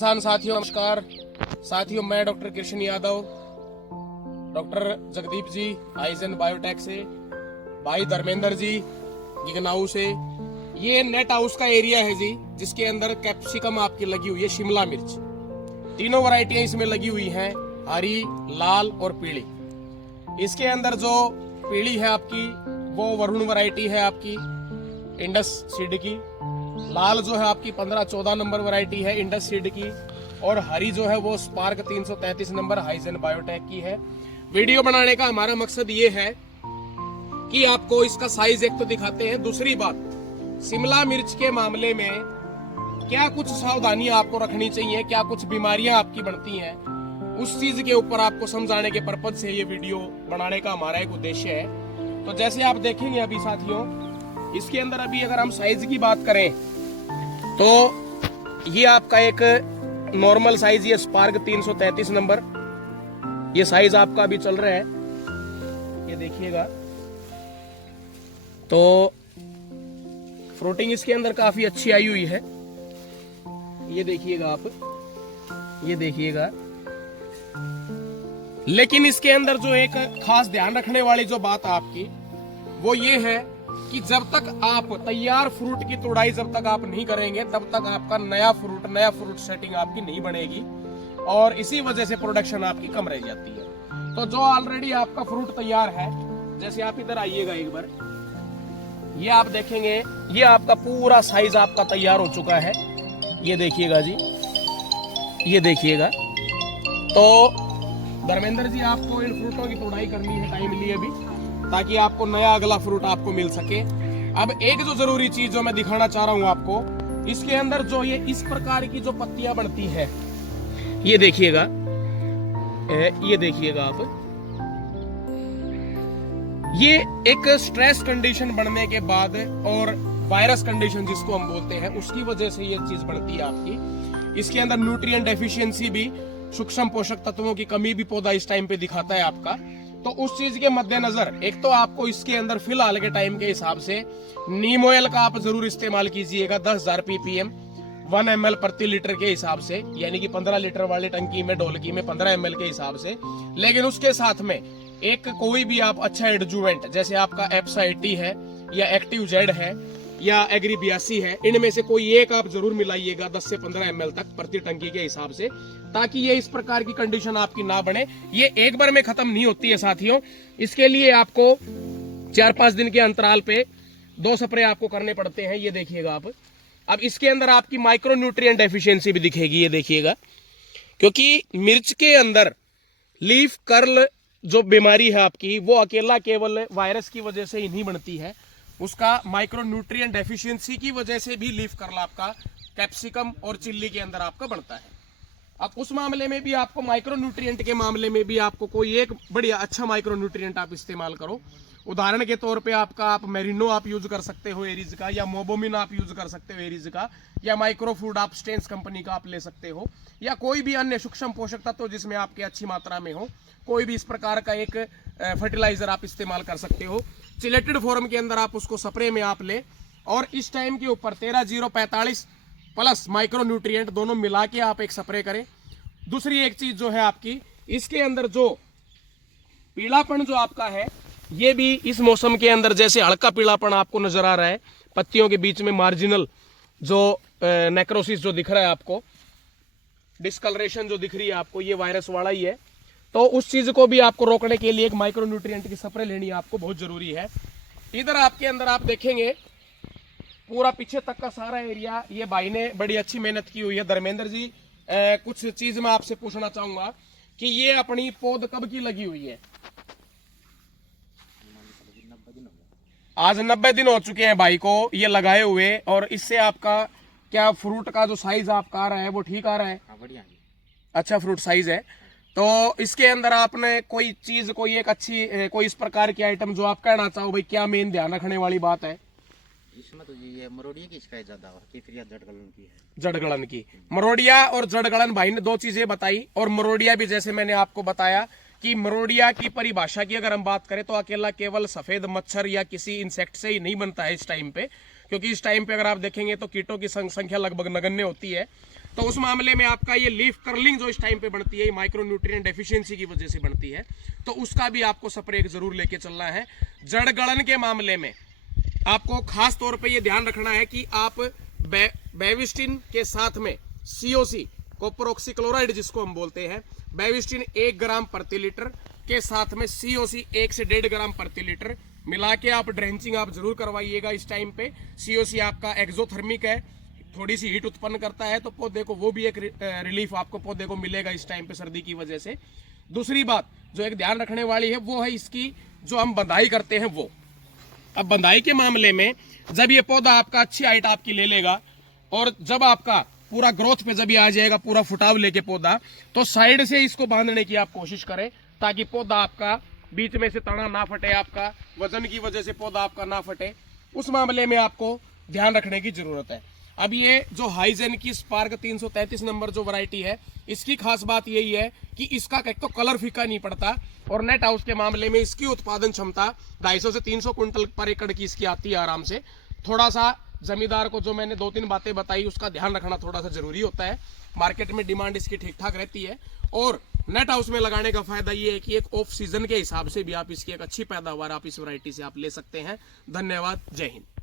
किसान साथियों नमस्कार। साथियों मैं डॉक्टर कृष्ण यादव, डॉक्टर जगदीप जी आइजन बायोटेक से, भाई धर्मेंद्र जी गिगनाऊ से। ये नेट हाउस का एरिया है जी, जिसके अंदर कैप्सिकम आपकी लगी हुई है, शिमला मिर्च। तीनों वैरायटियां इसमें लगी हुई हैं, हरी, लाल और पीली। इसके अंदर जो पीली है आपकी वो वरुण वैरायटी है आपकी इंडस सीड की। लाल जो है आपकी 15-14 नंबर वैरायटी है इंडस सीड की। और हरी जो है वो स्पार्क 333 नंबर हाइजन बायोटेक की है। वीडियो बनाने का हमारा मकसद ये है कि आपको इसका साइज एक तो दिखाते हैं, दूसरी बात शिमला मिर्च के मामले में क्या कुछ सावधानियां आपको रखनी चाहिए, क्या कुछ बीमारियां आपकी बनती हैं, उस चीज के ऊपर आपको समझाने के पर्पज से ये वीडियो बनाने का हमारा एक उद्देश्य है। तो जैसे आप देखेंगे अभी साथियों, इसके अंदर अभी अगर हम साइज की बात करें तो ये आपका एक नॉर्मल साइज, ये स्पार्क 333 नंबर, ये साइज आपका अभी चल रहा है, ये देखिएगा। तो फ्रूटिंग इसके अंदर काफी अच्छी आई हुई है, ये देखिएगा आप, ये देखिएगा। लेकिन इसके अंदर जो एक खास ध्यान रखने वाली जो बात आपकी वो ये है कि जब तक आप तैयार फ्रूट की तोड़ाई जब तक आप नहीं करेंगे तब तक आपका नया फ्रूट सेटिंग आपकी नहीं बनेगी, और इसी वजह से प्रोडक्शन आपकी कम रह जाती है। तो जो ऑलरेडी आपका फ्रूट तैयार है, जैसे आप इधर आइएगा एक बार, ये आप देखेंगे ये आपका पूरा साइज आपका तैयार हो चुका है, ये देखिएगा जी, ये देखिएगा। तो धर्मेंद्र जी आपको इन फ्रूटों की तोड़ाई करनी है टाइमली अभी, ताकि आपको नया अगला फ्रूट आपको मिल सके। अब एक जो जरूरी चीज जो मैं दिखाना चाह रहा हूं आपको, इसके अंदर जो ये इस प्रकार की जो पत्तियां बनती है, ये देखिएगा, ये देखिएगा आप, ये एक स्ट्रेस कंडीशन बनने के बाद और वायरस कंडीशन जिसको हम बोलते हैं, उसकी वजह से ये चीज बनती है आपकी। इसके अंदर न्यूट्रिएंट डेफिशिएंसी भी, सूक्ष्म पोषक तत्वों की कमी भी पौधा इस टाइम पे दिखाता है आपका। तो उस चीज के मद्देनजर एक तो आपको इसके अंदर फिलहाल के टाइम के हिसाब से नीम ऑयल का आप जरूर इस्तेमाल कीजिएगा, 10,000 ppm 1 ml प्रति लीटर के हिसाब से, यानी कि 15 लीटर वाली टंकी में, ढोलकी में 15 ml के हिसाब से। लेकिन उसके साथ में एक कोई भी आप अच्छा एडजुवेंट, जैसे आपका एप्सा 80 है या एक्टिव जेड है या एग्री 82 है, इनमें से कोई एक आप जरूर मिलाइएगा 10 से 15 ml तक प्रति टंकी के हिसाब से, ताकि ये इस प्रकार की कंडीशन आपकी ना बने। ये एक बार में खत्म नहीं होती है साथियों, इसके लिए आपको 4-5 दिन के अंतराल पे 2 स्प्रे आपको करने पड़ते हैं, ये देखिएगा आप। अब इसके अंदर आपकी माइक्रो न्यूट्रिएंट डेफिशिएंसी भी दिखेगी, ये देखिएगा, क्योंकि मिर्च के अंदर लीफ कर्ल जो बीमारी है आपकी, वो अकेला केवल वायरस की वजह से ही नहीं बनती है, उसका माइक्रो न्यूट्रिएंट डेफिशिएंसी की वजह से भी लीफ कर्ल आपका कैप्सिकम और चिल्ली के अंदर आपका बनता है। अब उस मामले में भी आपको माइक्रो न्यूट्रिएंट के मामले में भी आपको कोई एक बढ़िया अच्छा माइक्रो न्यूट्रिएंट आप इस्तेमाल करो। उदाहरण के तौर पे आप मेरिनो आप यूज कर सकते हो एरिज का, या मोबोमिन आप यूज कर सकते हो एरिज का, या माइक्रो फूड आप स्टेन्स कंपनी का आप ले सकते हो, या कोई भी अन्य सूक्ष्म पोषक तत्व जिसमें आपके अच्छी मात्रा में हो, कोई भी इस प्रकार का एक फर्टिलाइजर आप इस्तेमाल कर सकते हो। चिलेटेड फॉर्म के अंदर आप उसको स्प्रे में आप ले, और इस टाइम के ऊपर 13-0-45 प्लस माइक्रो न्यूट्रिएंट दोनों मिला के आप एक स्प्रे करें। दूसरी एक चीज जो है आपकी, इसके अंदर जो पीलापन जो आपका है, ये भी इस मौसम के अंदर जैसे हल्का पीलापन आपको नजर आ रहा है, पत्तियों के बीच में मार्जिनल जो नेक्रोसिस जो दिख रहा है आपको, डिस्कलरेशन जो दिख रही है आपको, ये वायरस वाला ही है। तो उस चीज को भी आपको रोकने के लिए एक माइक्रो न्यूट्रिएंट की स्प्रे लेनी आपको बहुत जरूरी है। इधर आपके अंदर आप देखेंगे पूरा पीछे तक का सारा एरिया, ये भाई ने बड़ी अच्छी मेहनत की हुई है। धर्मेंद्र जी कुछ चीज मैं आपसे पूछना चाहूंगा कि ये अपनी पौध कब की लगी हुई है? आज 90 दिन हो चुके हैं भाई को ये लगाए हुए, और इससे आपका क्या फ्रूट का जो साइज आपका आ रहा है वो ठीक आ रहा है? बढ़िया, अच्छा फ्रूट साइज है। तो इसके अंदर आपने कोई चीज, कोई एक अच्छी, कोई इस प्रकार की आइटम जो आप कहना चाहो भाई, क्या मेन ध्यान रखने वाली बात है इसमें? तो ये मरोड़िया की शिकायत ज्यादा है, फिर जड़गलन की है। जड़गलन की, मरोड़िया और जड़गलन भाई ने 2 चीजें बताई। और मरोड़िया भी जैसे मैंने आपको बताया कि मरोड़िया की परिभाषा की अगर हम बात करें तो अकेला केवल सफेद मच्छर या किसी इंसेक्ट से ही नहीं बनता है इस टाइम पे, क्योंकि इस टाइम पे अगर आप देखेंगे तो कीटों की संख्या लगभग नगण्य होती है। तो उस मामले में आपका ये लीफ कर्लिंग जो इस टाइम पे बढ़ती है, माइक्रो न्यूट्रिएंट डेफिशिएंसी की वजह से बढ़ती है, तो उसका भी आपको स्प्रे जरूर लेके चलना है। जड़ गलन के मामले में आपको खास तौर पे ये ध्यान रखना है कि आप बेविस्टिन के साथ में सीओसी, कॉपर ऑक्सीक्लोराइड जिसको हम बोलते हैं, बेविस्टिन 1 ग्राम प्रति लीटर के साथ में सीओसी 1 से 1.5 ग्राम प्रति लीटर मिला के आप ड्रेंचिंग आप जरूर करवाइएगा इस टाइम पे। सीओसी आपका एक्सोथर्मिक है, थोड़ी सी हीट उत्पन्न करता है, तो पौधे को वो भी एक रिलीफ आपको पौधे को मिलेगा इस टाइम पे सर्दी की वजह से। दूसरी बात जो एक ध्यान रखने वाली है वो है इसकी जो हम बंधाई करते हैं वो। अब बंधाई के मामले में जब ये पौधा आपका अच्छी हाइट आपकी ले लेगा और जब आपका पूरा ग्रोथ पे जब ये आ जाएगा, पूरा फुटाव लेके पौधा, तो साइड से इसको बांधने की आप कोशिश करें ताकि पौधा आपका बीच में से तना ना फटे, आपका वजन की वजह से पौधा आपका ना फटे। उस मामले में आपको ध्यान रखने की जरूरत है। अब ये जो हाइजेन की स्पार्क 333 नंबर जो वैरायटी है, इसकी खास बात यही है कि इसका एक तो कलर फीका नहीं पड़ता और नेट हाउस के मामले में इसकी उत्पादन क्षमता 250 से 300 क्विंटल पर एकड़ की इसकी आती है आराम से। थोड़ा सा जमींदार को जो मैंने 2-3 बातें बताई उसका ध्यान रखना थोड़ा सा जरूरी होता है। मार्केट में डिमांड इसकी ठीक ठाक रहती है और नेट हाउस में लगाने का फायदा ये है कि एक ऑफ सीजन के हिसाब से भी आप इसकी एक अच्छी पैदावार आप इस वैरायटी से आप ले सकते हैं। धन्यवाद, जय हिंद।